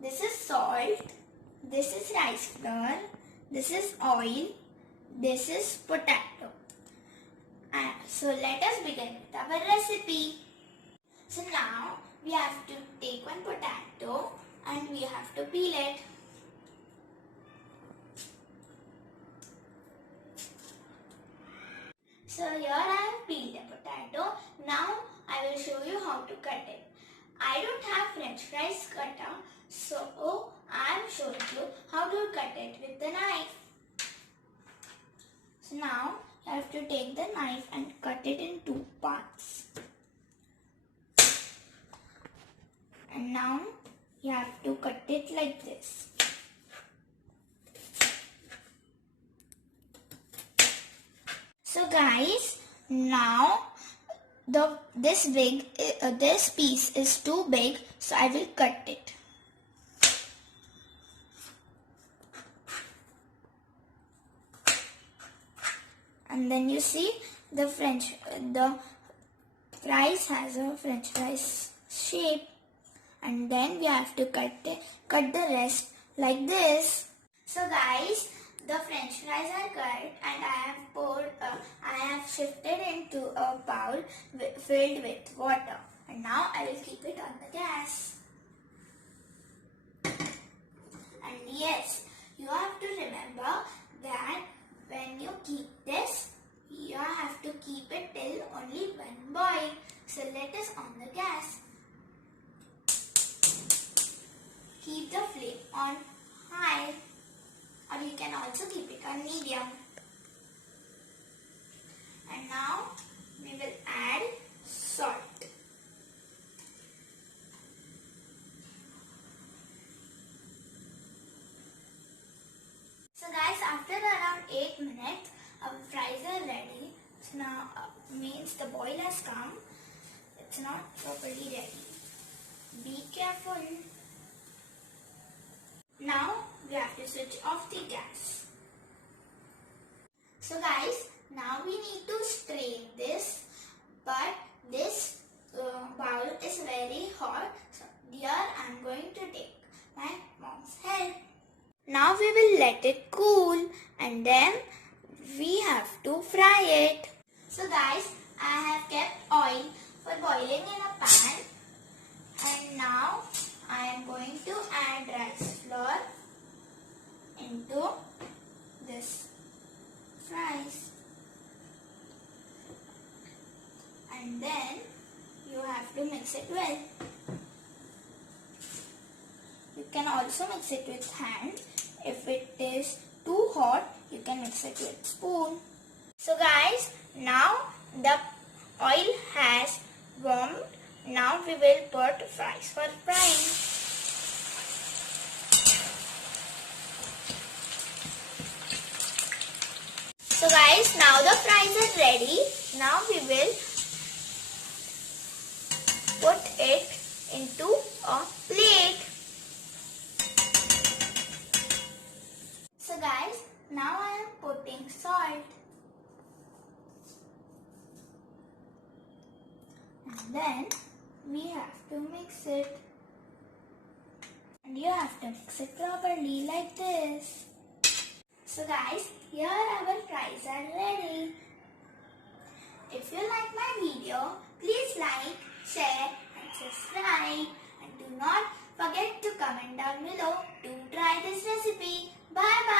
this is salt, this is rice flour, this is oil, this is potato. So let us begin with our recipe. So now we have to take one potato and we have to peel it. So here I have peeled a potato. Now I will show you how to cut it. I don't have french fries cutter, so I am showing you how to cut it with the knife. So now you have to take the knife and cut it in two parts. And now you have to cut it like this. So guys, now this piece is too big, so I will cut it. And then you see the fries has a french fries shape. And then we have to cut the rest like this. So guys, the french fries are cut and I have shifted into a bowl filled with water. And now I will keep it on the gas. And yes, you have to remember that when you keep this, you have to keep it till only one boil. So let us on the gas. Keep the flame on high, or you can also keep it on medium. And now we will add salt. So guys, after around 8 minutes, our fries are ready. So now means the boil has come. It's not properly ready. Be careful. Now we have to switch off the gas. So guys, now we need to strain this, but this bowl is very hot. So here I am going to take my mom's help. Now we will let it cool and then we have to fry it. So guys, I have kept oil for boiling in a pan, and now I am going to add rice flour into this fries. And then you have to mix it well. You can also mix it with hand. If it is too hot, you can mix it with spoon. So guys, now the oil has warmed. Now we will put fries for frying. So guys, now the fries are ready. Now we will put it into a plate. So guys, now I am putting salt. And then we have to mix it. And you have to mix it properly like this. So guys, here our fries are ready. If you like my video, please like, share and subscribe. And do not forget to comment down below to try this recipe. Bye bye.